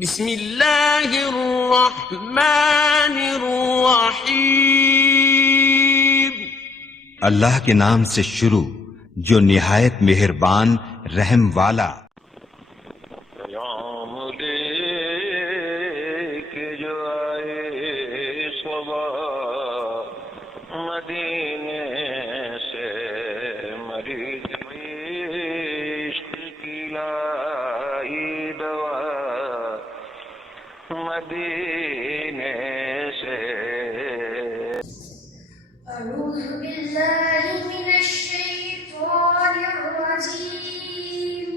बिस्मिल्लाहिर्रहमानिर्रहीम। अल्लाह के नाम से शुरू जो निहायत मेहरबान रहम वाला। कयाम लेके जो आए सबा मदीने से मरीज इश्क की लाई दवा मदीने से। अऊज़ु बिल्लाहि मिनश शैतानिर रजीम।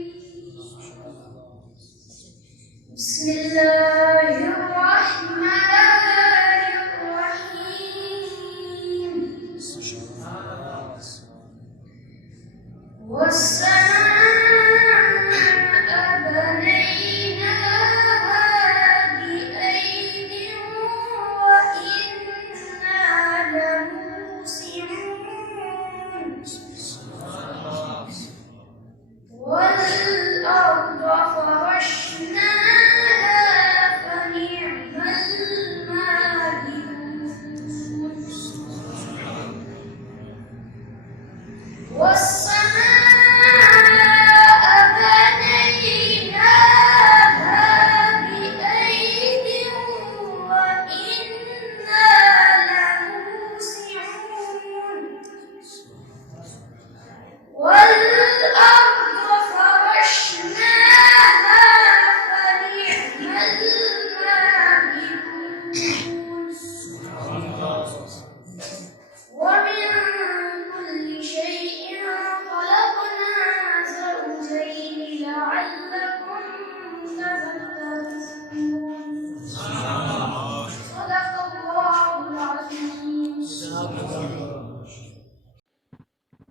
बिस्मिल्लाहिर रहमानिर रहीम। वस्समाअ बनैनाहा बिअयदिन व इन्ना लमूसिऊन। वल्अर्द फरश्नाहा फनिअमल माहिदून।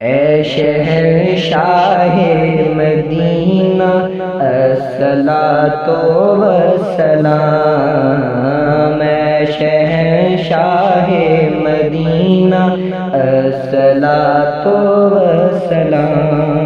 ऐ शहंशाहे मदीना अस्सलातो वस्सलाम। ऐ शहंशाहे मदीना अस्सलातो वस्सलाम।